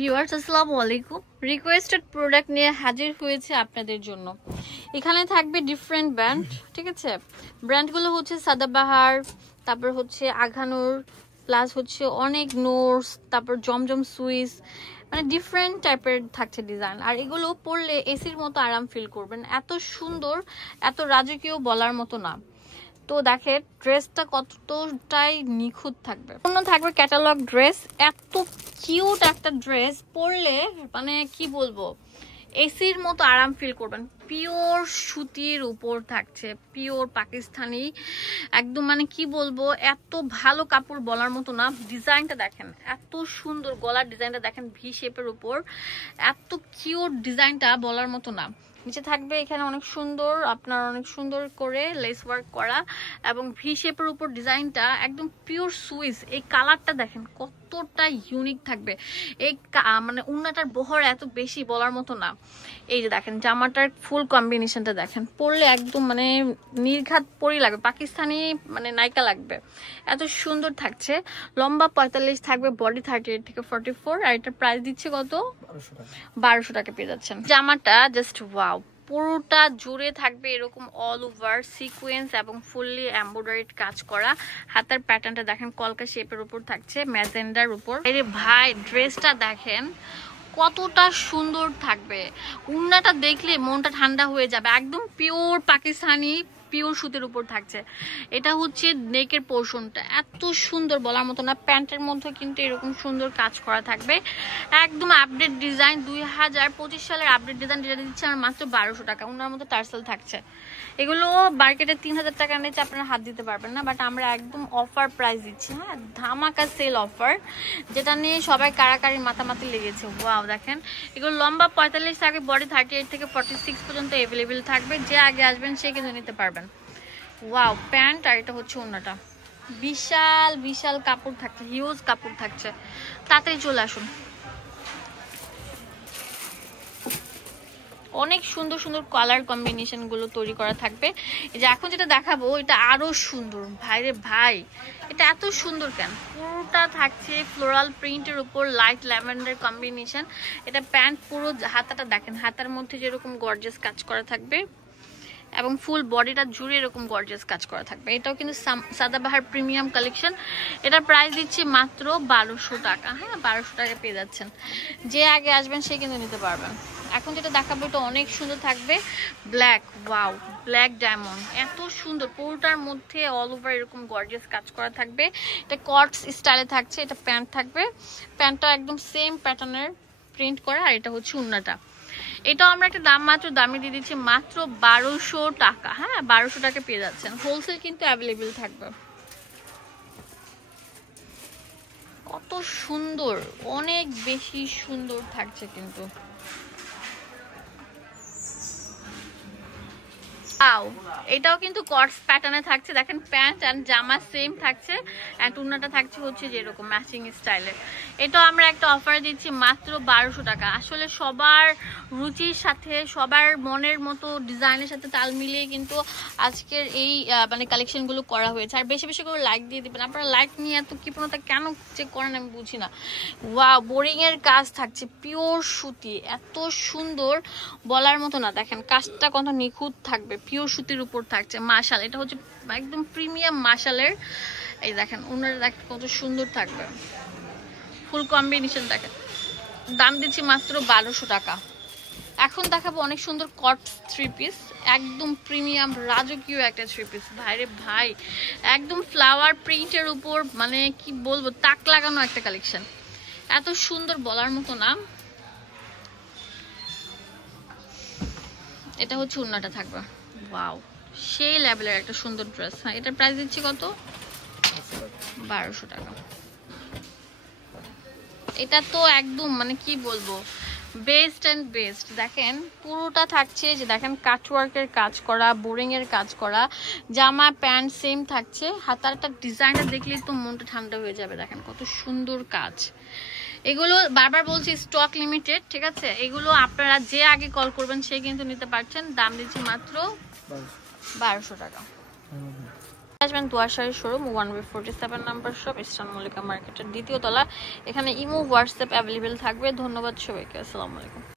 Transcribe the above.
Viewers আসসালামু আলাইকুম। Requested product নিয়ে হাজির হয়েছে আপনাদের জন্য। এখানে থাকবে ডিফারেন্ট ব্র্যান্ড, ঠিক আছে। ব্র্যান্ডগুলো হচ্ছে সাদাবাহার, তারপর হচ্ছে আঘানুর, প্লাস হচ্ছে অনেক নোটস, তারপর জমজম সুইস, মানে ডিফারেন্ট টাইপের থাকছে ডিজাইন। আর এগুলো পরলে এসির মতো আরাম ফিল করবেন, এত সুন্দর, এত রাজকীয় বলার মতো না। তো দেখেন ড্রেসটা কতটাই নিখুঁত থাকবে। অন্য থাকবে ক্যাটালগ ড্রেস, এত কিউট একটা ড্রেস পরলে মানে কি বলবো, এসির মতো আরাম ফিল করবেন। পিওর সুতির উপর থাকছে, পিওর পাকিস্তানি একদম, মানে কি বলবো, এত ভালো কাপড় বলার মতো না। ডিজাইনটা দেখেন এত সুন্দর, গলার ডিজাইনটা দেখেন ভি শেপের উপর, এত কিউট ডিজাইনটা বলার মতো না। নিচে থাকবে এখানে অনেক সুন্দর, আপনার অনেক সুন্দর করে লেস ওয়ার্ক করা, এবং ভি শেপের উপর ডিজাইনটা একদম পিওর সুইস। এই কালারটা দেখেন কতটা ইউনিক থাকবে। এই মানে উন্নাটার বহর এত বেশি বলার মতো না। এই যে দেখেন জামাটার ফুল কম্বিনেশনটা দেখেন, পরলে একদম মানে নির্ঘাত পরি লাগবে, পাকিস্তানি মানে নায়িকা লাগবে, এত সুন্দর থাকছে। লম্বা 45 থাকবে, বডি 38 থেকে 44। আর এটা প্রাইস দিচ্ছে কত? 1200 টাকা পেয়ে যাচ্ছেন। জামাটা জাস্ট ওয়াও, পুরোটা জুড়ে থাকবে এরকম অল ওভার সিকোয়েন্স এবং ফুললি এমব্রয়ডারিড কাজ করা। হাতার প্যাটার্নটা দেখেন কলকা শেপের উপর থাকছে, ম্যাজেন্ডার উপর। আরে ভাই ড্রেসটা দেখেন কতটা সুন্দর থাকবে, উন্নাটা দেখলে মনটা ঠান্ডা হয়ে যাবে। একদম পিওর পাকিস্তানি পিওর সুতির উপর থাকছে। এটা হচ্ছে নেকের পোর্শনটা এত সুন্দর বলার মতো না। প্যান্টের মধ্যে কিন্তু এরকম সুন্দর কাজ করা থাকবে, একদম আপডেট ডিজাইন। 2025 সালের আপডেট ডিজাইন, যেটা দিচ্ছে আমার মাত্র 1200 টাকা। ওনার মধ্যে টার্সেল থাকছে। এগুলো মার্কেটে 3000 টাকা নিচে আপনারা হাত দিতে পারবেন না, বাট আমরা একদম অফার প্রাইস দিচ্ছি। হ্যাঁ, ধামাকা সেল অফার, যেটা নিয়ে সবাই কারাকারি মাতামাতি লেগেছে। ওয়াও দেখেন, এগুলো লম্বা 45 থাকবে, বডি 38 থেকে 46 পর্যন্ত অ্যাভেলেবেল থাকবে। যে আগে আসবেন সে কিন্তু নিতে পারবেন। ওয়াও প্যান্ট, আর এটা হচ্ছে ওন্নাটা। বিশাল বিশাল কাপড় থাকছে, হিউজ কাপড় থাকছে, তাতেই চলে আসুন। অনেক সুন্দর সুন্দর কালার কম্বিনেশন গুলো তৈরি করা থাকবে। এই যে এখন যেটা দেখাবো এটা আরো সুন্দর। ভাইরে ভাই, এটা এত সুন্দর কেন? পুরোটা থাকছে ফ্লোরাল প্রিন্টের উপর লাইট ল্যাভেন্ডার কম্বিনেশন। এটা প্যান্ট, পুরো হাতাটা দেখেন, হাতার মধ্যে যেরকম গর্জিয়াস কাজ করা থাকবে এবং ফুল বডিটা জুড়ে এরকম গর্জিয়াস কাজ করা থাকবে। এটাও কিন্তু সাদাবাহার প্রিমিয়াম কালেকশন। এটার প্রাইস দিচ্ছি মাত্র 1200 টাকা। হ্যাঁ, 1200 টাকা পেয়ে যাচ্ছেন। যে আগে আসবেন সে কিন্তু নিতে পারবেন। এখন যেটা দেখাবো এটা অনেক সুন্দর থাকবে, ব্ল্যাক। ওয়াও, ব্ল্যাক ডায়মন্ড, এত সুন্দর। পুরোটার মধ্যে অল ওভার এরকম গর্জিয়াস কাজ করা থাকবে। এটা কটস স্টাইলে থাকছে। এটা প্যান্ট থাকবে, প্যান্টটা একদম সেম প্যাটার্নের প্রিন্ট করা। আর এটা হচ্ছে উন্নাটা। এটাও আমরা একটা দাম মাত্র দামে দিয়ে দিচ্ছি মাত্র 1200 টাকা। হ্যাঁ, 1200 টাকা পেয়ে যাচ্ছেন। হোলসেল কিন্তু অ্যাভেলেবেল থাকবে। কত সুন্দর, অনেক বেশি সুন্দর থাকছে কিন্তু। এটাও কিন্তু কটস প্যাটার্নে থাকছে। দেখেন প্যান্ট এন্ড জামা সেম থাকছে, এন্ড উন্নাটা থাকছে হচ্ছে যেরকম ম্যাচিং স্টাইলের। এটাও আমরা একটা অফার দিচ্ছি মাত্র 1200 টাকা। আসলে সবার রুচির সাথে, সবার মনের মতো ডিজাইনের সাথে তাল মিলিয়ে কিন্তু আজকের এই মানে কালেকশন গুলো করা হয়েছে। আর বেশি বেশি করে লাইক দিয়ে দিবেন। আপনারা লাইক নিয়ে এত কৃপণতা কেন চেক করেন আমি বুঝি না। ওয়াও, বোরিং এর কাজ থাকছে, পিওর সুতি, এত সুন্দর বলার মতো না। দেখেন কাজটা কত নিখুঁত থাকবে, পিওর সুতির উপর থাকছে। মাশাল, এটা হচ্ছে একদম প্রিমিয়াম মাশালের। এই দেখেন ওনারা দেখেন কত সুন্দর থাকবে, ফুল কম্বিনেশন দেখেন। দাম দিচ্ছি মাত্র 1200 টাকা। এখন দেখাবো অনেক সুন্দর কট থ্রি পিস, একদম প্রিমিয়াম রাজকীয় একটা থ্রি পিস। ভাইরে ভাই, একদম ফ্লাওয়ার প্রিন্টের উপর, মানে কি বলবো, তাক লাগানো একটা কালেকশন, এত সুন্দর বলার মতো না। এটা হচ্ছে উন্নাটা থাকবে। ওয়াও, সেই লেভেলের একটা সুন্দর ড্রেস। হ্যাঁ, এটার প্রাইস দিচ্ছি কত? 1200 টাকা। এটা তো একদম মানে কি বলবো, বেস্ট এন্ড বেস্ট। দেখেন পুরোটা থাকছে যে দেখেন কাটওয়ার্কের কাজ করা, বোরিং এর কাজ করা। জামা প্যান্ট সেম থাকছে। হাতারটা ডিজাইনটা দেখলেই তো মনটা ঠান্ডা হয়ে যাবে। দেখেন কত সুন্দর কাজ। এগুলো বারবার বলছি স্টক লিমিটেড, ঠিক আছে। এগুলো আপনারা যে আগে কল করবেন সে কিন্তু নিতে পারছেন। দাম দিচ্ছি মাত্র 1200 টাকা। আসবেন দোয়াশাড়ি showroom 1B47 number shop, eastern Mallika মার্কেটের দ্বিতীয় তলা। এখানে ইমো হোয়াটসঅ্যাপ অ্যাভেলেবেল থাকবে। ধন্যবাদ সবাইকে, আসসালামু আলাইকুম।